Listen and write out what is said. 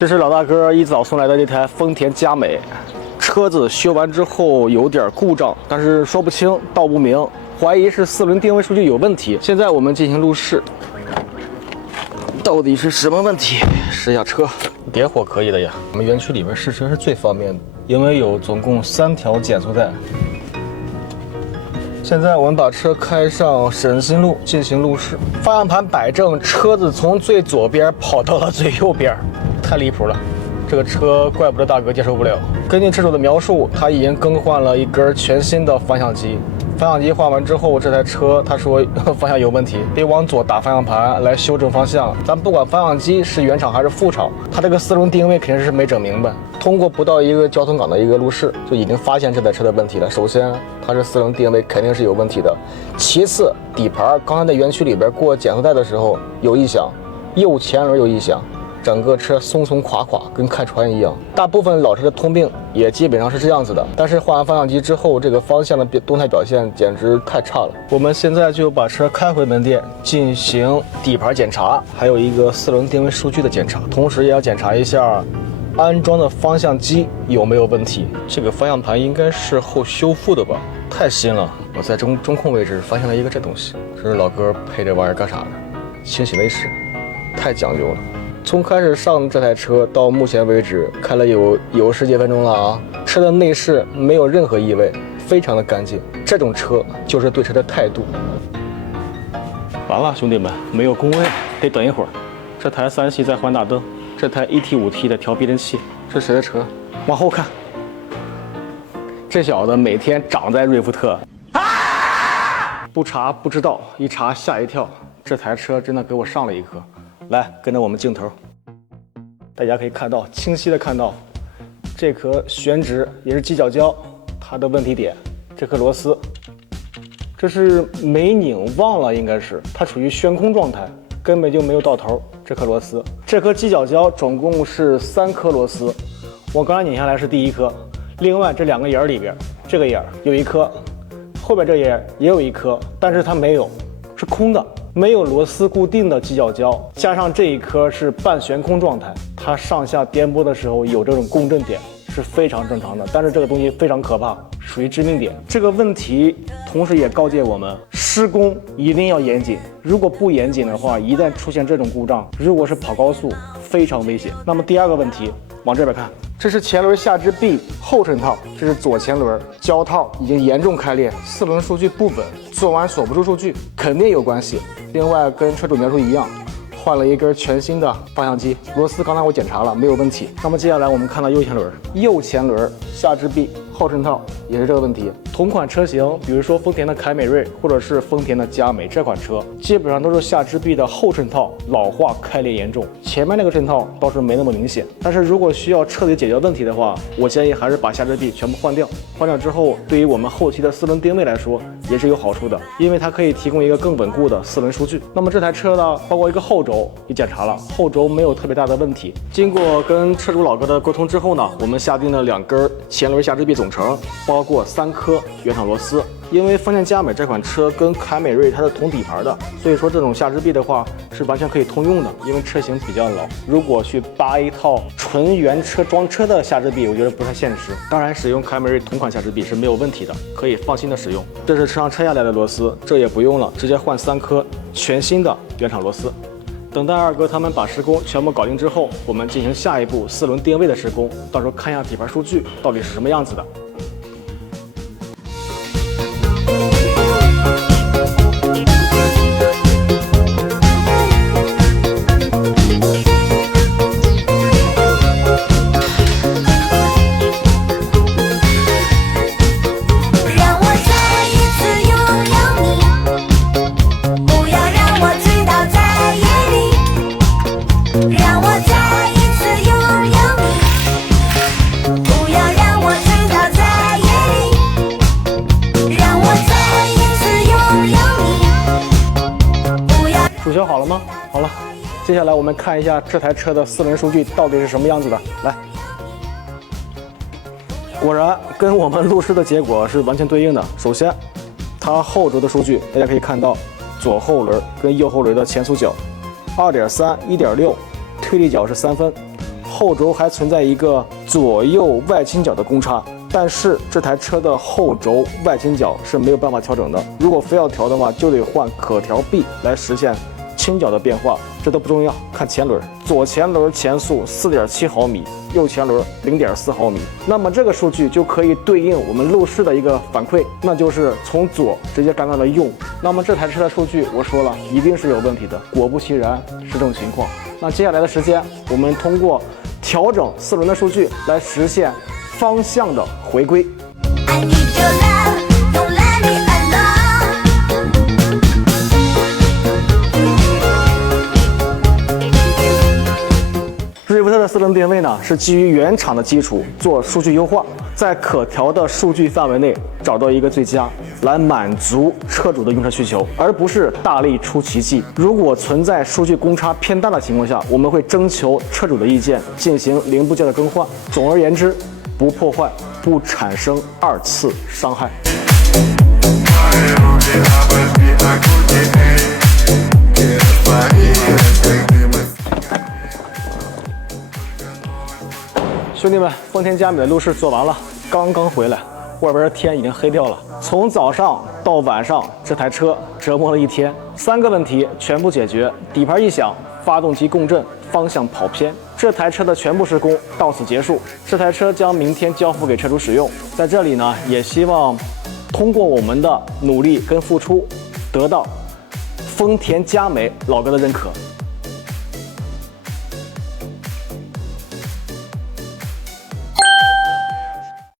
这是老大哥一早送来的这台丰田佳美，车子修完之后有点故障，但是说不清道不明，怀疑是4轮定位数据有问题。现在我们进行路试，到底是什么问题？试下车，点火可以的呀。我们园区里边试车是最方便的，因为有总共3条减速带。现在我们把车开上省心路进行路试，方向盘摆正，车子从最左边跑到了最右边。太离谱了，这个车怪不得大哥接受不了。根据车主的描述，他已经更换了一根全新的方向机。方向机换完之后，这台车他说方向有问题，得往左打方向盘来修正方向。咱不管方向机是原厂还是副厂，他这个4轮定位肯定是没整明白。通过不到一个交通岗的一个路试，就已经发现这台车的问题了。首先，它是4轮定位肯定是有问题的。其次，底盘刚才在园区里边过减速带的时候有异响，右前轮有异响。整个车松松垮垮，跟开船一样。大部分老车的通病也基本上是这样子的。但是换完方向机之后，这个方向的动态表现简直太差了。我们现在就把车开回门店进行底盘检查，还有一个4轮定位数据的检查，同时也要检查一下安装的方向机有没有问题。这个方向盘应该是后修复的吧？太新了。我在中控位置发现了一个这东西，这是老哥配这玩意儿干啥的？清洗内饰，太讲究了。从开始上这台车到目前为止，开了有10几分钟了啊！车的内饰没有任何异味，非常的干净。这种车就是对车的态度。完了，兄弟们，没有工位，得等一会儿。这台3系在换大灯，这台 1T5T 的调避震器，这谁的车？往后看，这小子每天长在瑞福特，不查不知道，一查吓一跳。这台车真的给我上了一课。来，跟着我们镜头，大家可以看到，清晰的看到这颗悬直也是犄角胶，它的问题点，这颗螺丝，这是没拧忘了，应该是它处于悬空状态，根本就没有到头。这颗螺丝，这颗犄角胶总共是3颗螺丝，我刚才拧下来是第1颗，另外这2个眼里边，这个眼有1颗，后边这眼也有1颗，但是它没有，是空的。没有螺丝固定的犄角胶，加上这一颗是半悬空状态，它上下颠簸的时候有这种共振点是非常正常的。但是这个东西非常可怕，属于致命点。这个问题同时也告诫我们，施工一定要严谨。如果不严谨的话，一旦出现这种故障，如果是跑高速，非常危险。那么第2个问题，往这边看，这是前轮下支臂后衬套，这是左前轮胶套已经严重开裂，4轮数据不稳，做完锁不住数据，肯定有关系。另外，跟车主描述一样，换了一根全新的方向机，螺丝刚才我检查了，没有问题。那么接下来我们看到右前轮下支臂后衬套也是这个问题。同款车型，比如说丰田的凯美瑞或者是丰田的佳美这款车，基本上都是下支臂的后衬套老化开裂严重，前面那个衬套倒是没那么明显。但是如果需要彻底解决问题的话，我建议还是把下支臂全部换掉。换掉之后，对于我们后期的4轮定位来说也是有好处的，因为它可以提供一个更稳固的4轮数据。那么这台车呢，包括一个后轴也检查了，后轴没有特别大的问题。经过跟车主老哥的沟通之后呢，我们下定了2根前轮下支臂总成，包括3颗原厂螺丝。因为丰田佳美这款车跟凯美瑞它是同底盘的，所以说这种下支臂的话是完全可以通用的。因为车型比较老，如果去扒一套纯原车装车的下支臂，我觉得不太现实。当然，使用凯美瑞同款下支臂是没有问题的，可以放心的使用。这是车上拆下来的螺丝，这也不用了，直接换3颗全新的原厂螺丝。等待2哥他们把施工全部搞定之后，我们进行下一步4轮定位的施工，到时候看一下底盘数据到底是什么样子的。注销好了吗？好了，接下来我们看一下这台车的4轮数据到底是什么样子的。来，果然跟我们路试的结果是完全对应的。首先，它后轴的数据，大家可以看到左后轮跟右后轮的前速角2.3、1.6，推力角是3分，后轴还存在一个左右外倾角的公差，但是这台车的后轴外倾角是没有办法调整的。如果非要调的话，就得换可调臂来实现倾角的变化。这都不重要，看前轮，左前轮前速4.7毫米，右前轮0.4毫米。那么这个数据就可以对应我们路试的一个反馈，那就是从左直接赶到了右。那么这台车的数据我说了，一定是有问题的。果不其然，是这种情况。那接下来的时间，我们通过调整4轮的数据来实现方向的回归。瑞福特的4轮定位呢，是基于原厂的基础做数据优化，在可调的数据范围内找到一个最佳，来满足车主的用车需求，而不是大力出奇迹。如果存在数据公差偏大的情况下，我们会征求车主的意见，进行零部件的更换。总而言之，不破坏，不产生2次伤害。兄弟们，丰田佳美的路试做完了，刚刚回来，外边的天已经黑掉了。从早上到晚上，这台车折磨了一天，3个问题全部解决：底盘异响、发动机共振、方向跑偏。这台车的全部施工到此结束，这台车将明天交付给车主使用。在这里呢，也希望通过我们的努力跟付出，得到丰田佳美老哥的认可。